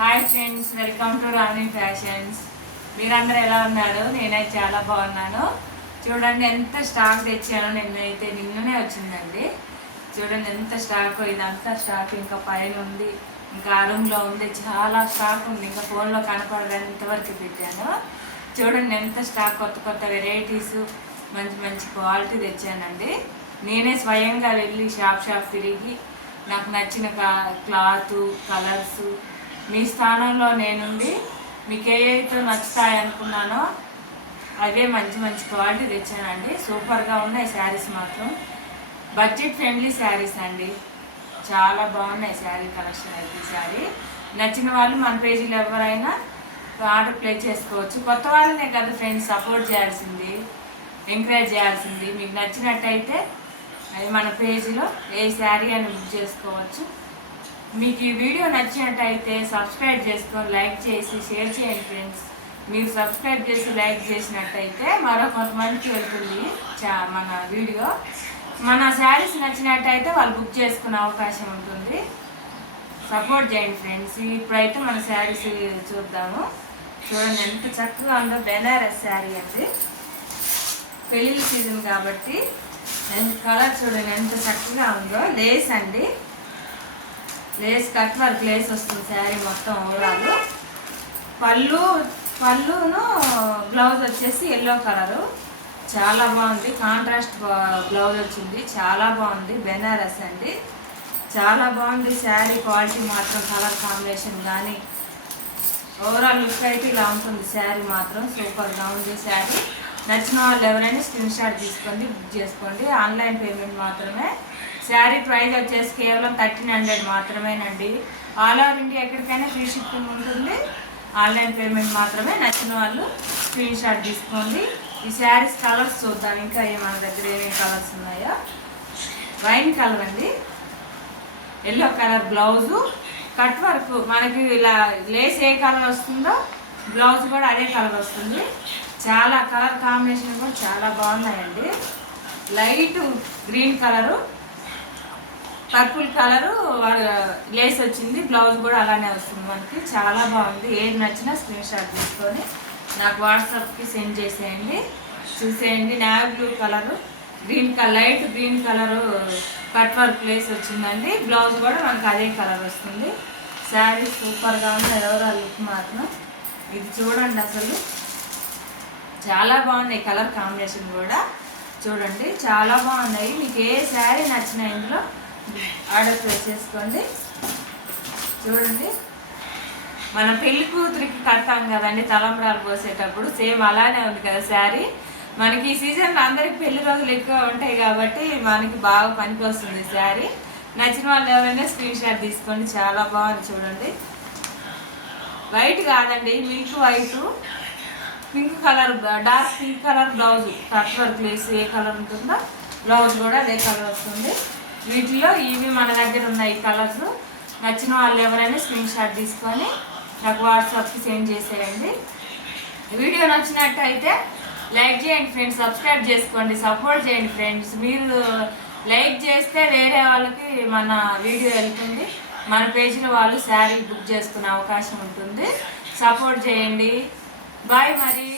Hi friends, welcome to Rani fashions. మీరందరూ ఎలా ఉన్నారు? నేనైతే చాలా బాగున్నాను. చూడండి ఎంత స్టాక్ తెచ్చానో. నిన్ననే వచ్చిందండి. చూడండి ఎంత స్టాక్. ఇదంతా స్టాక్ ఇంకా పైన ఉంది, ఇంకా ఆ రూమ్లో ఉంది. చాలా స్టాక్ ఉంది. ఇంకా ఫోన్లో కనపడదని ఇంతవరకు పెట్టాను. చూడండి ఎంత స్టాక్, కొత్త కొత్త వెరైటీస్, మంచి మంచి క్వాలిటీ తెచ్చానండి. నేనే స్వయంగా వెళ్ళి షాప్ తిరిగి నాకు నచ్చిన క్లాత్, కలర్స్ మీ స్థానంలో నేనుండి మీకు ఏవైతే నచ్చుతాయి అనుకున్నానో అవే మంచి మంచి క్వాలిటీ తెచ్చానండి. సూపర్గా ఉన్నాయి శారీస్ మాత్రం. బడ్జెట్ ఫ్రెండ్లీ శారీస్ అండి. చాలా బాగున్నాయి శారీ కలెక్షన్ అయితే. శారీ నచ్చిన వాళ్ళు మన పేజీలో ఎవరైనా ఆర్డర్ ప్లేస్ చేసుకోవచ్చు. కొత్త వాళ్ళనే కదా ఫ్రెండ్స్ సపోర్ట్ చేయాల్సింది, ఎంకరేజ్ చేయాల్సింది. మీకు నచ్చినట్టయితే అది మన పేజీలో ఏ శారీ అని బుక్ చేసుకోవచ్చు. మీకు ఈ వీడియో నచ్చినట్టయితే సబ్స్క్రైబ్ చేసుకొని లైక్ చేసి షేర్ చేయండి ఫ్రెండ్స్. మీరు సబ్స్క్రైబ్ చేసి లైక్ చేసినట్టయితే మరో కొంతమందికి వెళ్తుంది మన వీడియో. మన శారీస్ నచ్చినట్టయితే వాళ్ళు బుక్ చేసుకునే అవకాశం ఉంటుంది. సపోర్ట్ చేయండి ఫ్రెండ్స్. ఇప్పుడైతే మన శారీస్ చూద్దాము. చూడండి ఎంత చక్కగా ఉందో. బెనారస్ శారీ అండి. పెళ్ళిళ్ళ సీజన్ కాబట్టి కలర్ చూడండి ఎంత చక్కగా ఉందో. లేస్ అండి, లేస్ కట్ వర్క్ లేస్ వస్తుంది శారీ మొత్తం ఓవరాల్. పళ్ళును బ్లౌజ్ వచ్చేసి ఎల్లో కలరు. చాలా బాగుంది. కాంట్రాస్ట్ బ్లౌజ్ వచ్చింది. చాలా బాగుంది. బెనారస్ అండి. చాలా బాగుంది శారీ. క్వాలిటీ మాత్రం కలర్ కాంబినేషన్ కానీ ఓవరాల్ లుక్ అయితే ఇలా ఉంటుంది. శారీ మాత్రం సూపర్గా ఉంది. శారీ నచ్చిన వాళ్ళు ఎవరైనా స్క్రీన్ షాట్ తీసుకోండి, బుక్ చేసుకోండి. ఆన్లైన్ పేమెంట్ మాత్రమే. శారీ ప్రైస్ వచ్చేసి కేవలం 1300 మాత్రమేనండి. ఆల్ ఓవర్ ఇండియా ఎక్కడికైనా ఫ్రీ షిప్పింగ్ ఉంటుంది. ఆన్లైన్ పేమెంట్ మాత్రమే. నచ్చిన వాళ్ళు స్క్రీన్ షాట్ తీసుకోండి. ఈ శారీస్ కలర్స్ చూద్దాం. ఇంకా మన దగ్గర ఏమేమి కలర్స్ ఉన్నాయో. వైన్ కలర్ అండి, yellow colour blouse, cut work. మనకి ఇలా లేస్ ఏ కలర్ వస్తుందో బ్లౌజ్ కూడా అదే కలర్ వస్తుంది. చాలా కలర్ కాంబినేషన్ కూడా చాలా బాగున్నాయండి. Light green colour, purple colour lace వచ్చింది. బ్లౌజ్ కూడా అలానే వస్తుంది మనకి. చాలా బాగుంది. ఏది నచ్చినా స్క్రీన్ షాట్ తీసుకొని నాకు వాట్సాప్కి సెండ్ చేసేయండి. చూసేయండి. Navy blue colour, green colour, light green colour cut work Lay's వచ్చిందండి. బ్లౌజ్ కూడా మనకు అదే కలర్ వస్తుంది. శారీ సూపర్గా ఉంది. ఎవరో లుక్ మాత్రం ఇది చూడండి. అసలు చాలా బాగున్నాయి. కలర్ కాంబినేషన్ కూడా చూడండి చాలా బాగున్నాయి. మీకు ఏ శారీ నచ్చిన ఇందులో ఆర్డర్ ప్లేస్ చేసుకోండి. చూడండి మనం పెళ్లి కూతురికి కడతాం కదండి తలంబ్రాలు పోసేటప్పుడు, సేమ్ అలానే ఉంది కదా శారీ. మనకి ఈ సీజన్లో అందరికి పెళ్లి రోజులు ఎక్కువ ఉంటాయి కాబట్టి మనకి బాగా పనికి వస్తుంది శారీ. నచ్చిన వాళ్ళు ఎవరైనా స్క్రీన్ షాట్ తీసుకోండి. చాలా బాగుంది. చూడండి వైట్ కాదండి, milk white, pink colour, dark pink colour blouse. Cut work lace ఏ కలర్ ఉంటుందో బ్లౌజ్ కూడా అదే కలర్ వస్తుంది. వీటిలో ఇవి మన దగ్గర ఉన్నాయి కలర్స్. నచ్చిన వాళ్ళు ఎవరైనా స్క్రీన్ షాట్ తీసుకొని నాకు వాట్సాప్కి సెండ్ చేసేయండి. వీడియో నచ్చినట్టయితే లైక్ చేయండి ఫ్రెండ్స్. సబ్స్క్రైబ్ చేసుకోండి. సపోర్ట్ చేయండి ఫ్రెండ్స్. మీరు లైక్ చేస్తే వేరే వాళ్ళకి మన వీడియో వెళ్తుంది. మన పేజీలో వాళ్ళు శారీ బుక్ చేసుకునే అవకాశం ఉంటుంది. సపోర్ట్ చేయండి. బాయ్ మరి.